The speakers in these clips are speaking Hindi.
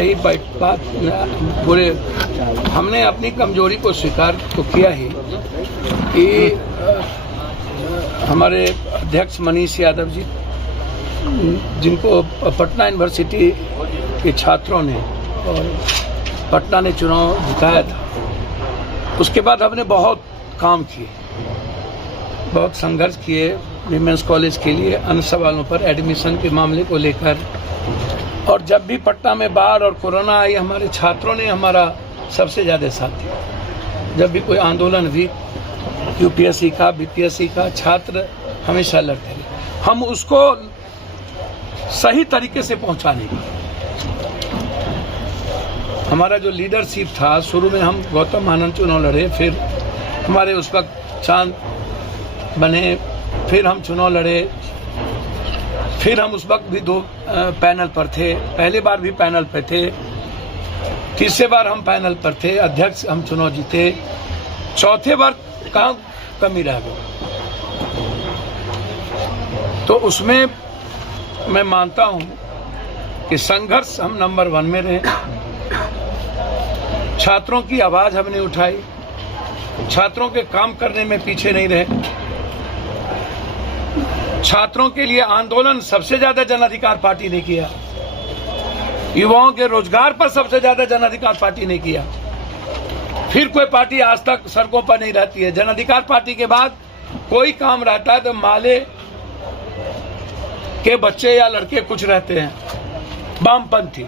यही बात पूरे हमने अपनी कमजोरी को स्वीकार तो किया ही कि हमारे अध्यक्ष मनीष यादव जी, जिनको पटना यूनिवर्सिटी के छात्रों ने और पटना ने चुनाव जिताया था, उसके बाद हमने बहुत काम किए, बहुत संघर्ष किए विमेंस कॉलेज के लिए, अन्य सवालों पर, एडमिशन के मामले को लेकर। और जब भी पटना में बाढ़ और कोरोना आई, हमारे छात्रों ने हमारा सबसे ज़्यादा साथ दिया। जब भी कोई आंदोलन हुई, यूपीएससी का, बीपीएससी का, छात्र हमेशा लड़ते रहे। हम उसको सही तरीके से पहुंचाने की, हमारा जो लीडरशिप था, शुरू में हम गौतम आनंद चुनाव लड़े, फिर हमारे उस वक्त चांद बने, फिर हम चुनाव लड़े, फिर हम उस वक्त भी 2 पैनल पर थे, पहली बार भी पैनल पर थे, तीसरे बार हम पैनल पर थे, अध्यक्ष हम चुनाव जीते, चौथे बार कहाँ कमी रह गई। तो उसमें मैं मानता हूं कि संघर्ष हम नंबर 1 में रहे। छात्रों की आवाज हमने उठाई, छात्रों के काम करने में पीछे नहीं रहे। छात्रों के लिए आंदोलन सबसे ज्यादा जन अधिकार पार्टी ने किया, युवाओं के रोजगार पर सबसे ज्यादा जन अधिकार पार्टी ने किया। फिर कोई पार्टी आज तक सड़कों पर नहीं रहती है। जन अधिकार पार्टी के बाद कोई काम रहता है तो माले के बच्चे या लड़के कुछ रहते हैं, वामपंथी।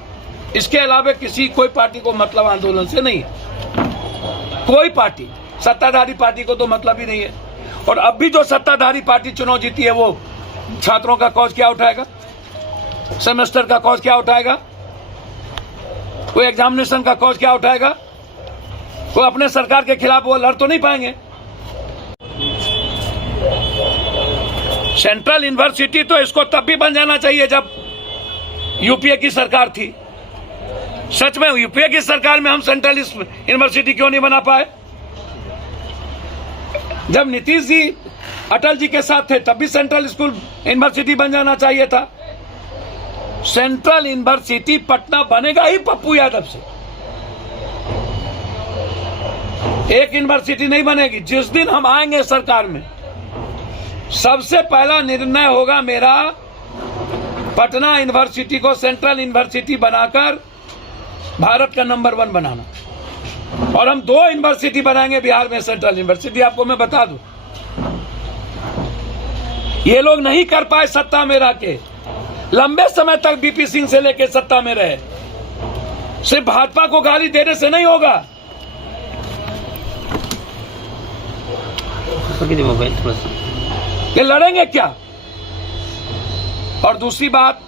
इसके अलावा किसी कोई पार्टी को मतलब आंदोलन से नहीं है। कोई पार्टी, सत्ताधारी पार्टी को तो मतलब ही नहीं है। और अब भी जो सत्ताधारी पार्टी चुनाव जीती है, वो छात्रों का कॉज क्या उठाएगा, सेमेस्टर का कॉज क्या उठाएगा, कोई एग्जामिनेशन का कॉज क्या उठाएगा, कोई अपने सरकार के खिलाफ वो लड़ तो नहीं पाएंगे। सेंट्रल यूनिवर्सिटी तो इसको तब भी बन जाना चाहिए जब यूपीए की सरकार थी। सच में यूपीए की सरकार में हम सेंट्रल यूनिवर्सिटी क्यों नहीं बना पाए? जब नीतीश जी अटल जी के साथ थे तब भी सेंट्रल स्कूल यूनिवर्सिटी बन जाना चाहिए था। सेंट्रल यूनिवर्सिटी पटना बनेगा ही पप्पू यादव से, एक यूनिवर्सिटी नहीं बनेगी। जिस दिन हम आएंगे सरकार में, सबसे पहला निर्णय होगा मेरा पटना यूनिवर्सिटी को सेंट्रल यूनिवर्सिटी बनाकर भारत का नंबर 1 बनाना। और हम 2 यूनिवर्सिटी बनाएंगे बिहार में, सेंट्रल यूनिवर्सिटी। आपको मैं बता दूं, ये लोग नहीं कर पाए सत्ता में रह के, लंबे समय तक बीपी सिंह से लेकर सत्ता में रहे। सिर्फ भाजपा को गाली देने से नहीं होगा। ये लड़ेंगे क्या? और दूसरी बात,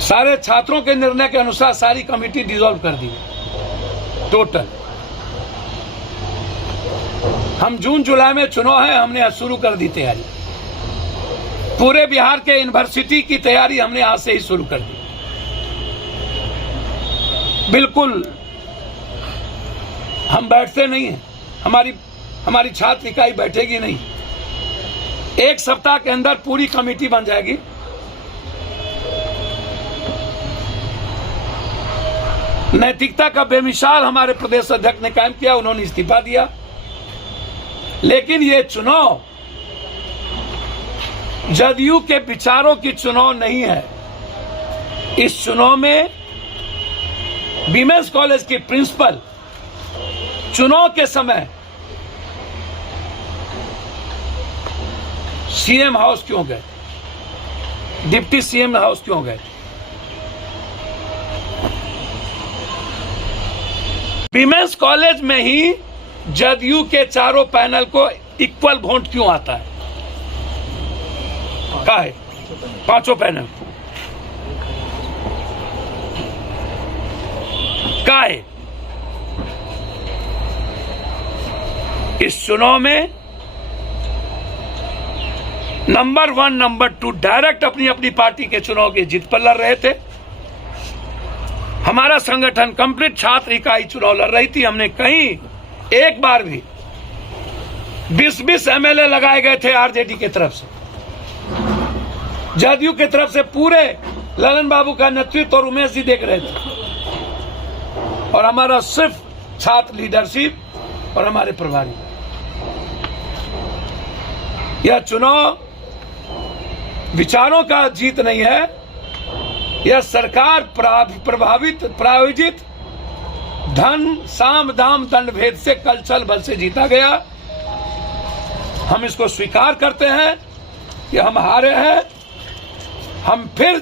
सारे छात्रों के निर्णय के अनुसार सारी कमेटी डिसॉल्व कर दी टोटल। हम जून जुलाई में चुनाव है, हमने शुरू कर दी तैयारी। पूरे बिहार के यूनिवर्सिटी की तैयारी हमने आज से ही शुरू कर दी। बिल्कुल हम बैठते नहीं हैं, हमारी छात्र इकाई बैठेगी नहीं। 1 सप्ताह के अंदर पूरी कमेटी बन जाएगी। नैतिकता का बेमिसाल हमारे प्रदेश अध्यक्ष ने कायम किया, उन्होंने इस्तीफा दिया। लेकिन ये चुनाव जदयू के विचारों की चुनाव नहीं है। इस चुनाव में विमेंस कॉलेज की प्रिंसिपल चुनाव के समय सीएम हाउस क्यों गए, डिप्टी सीएम हाउस क्यों गए? विमेंस कॉलेज में ही जदयू के चारों पैनल को इक्वल वोट क्यों आता है? क्या है? 5 पैनल क्या है? इस चुनाव में नंबर 1, नंबर 2 डायरेक्ट अपनी अपनी पार्टी के चुनाव की जीत पर लड़ रहे थे। हमारा संगठन कंप्लीट छात्र इकाई चुनाव लड़ रही थी। हमने कहीं एक बार भी 20-20 एमएलए लगाए गए थे आरजेडी की तरफ से। जदयू की तरफ से पूरे ललन बाबू का नेतृत्व और उमेश जी देख रहे थे, और हमारा सिर्फ छात्र लीडरशिप और हमारे प्रभारी। यह चुनाव विचारों का जीत नहीं है, यह सरकार प्रायोजित धन साम दाम दंड भेद से कल छल बल से जीता गया। हम इसको स्वीकार करते हैं कि हम हारे हैं। हम फिर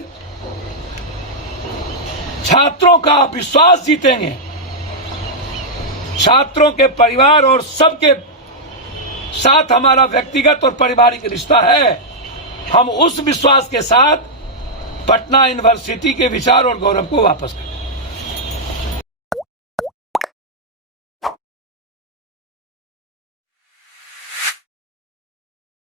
छात्रों का विश्वास जीतेंगे। छात्रों के परिवार और सबके साथ हमारा व्यक्तिगत और पारिवारिक रिश्ता है। हम उस विश्वास के साथ पटना यूनिवर्सिटी के विचार और गौरव को वापस करें।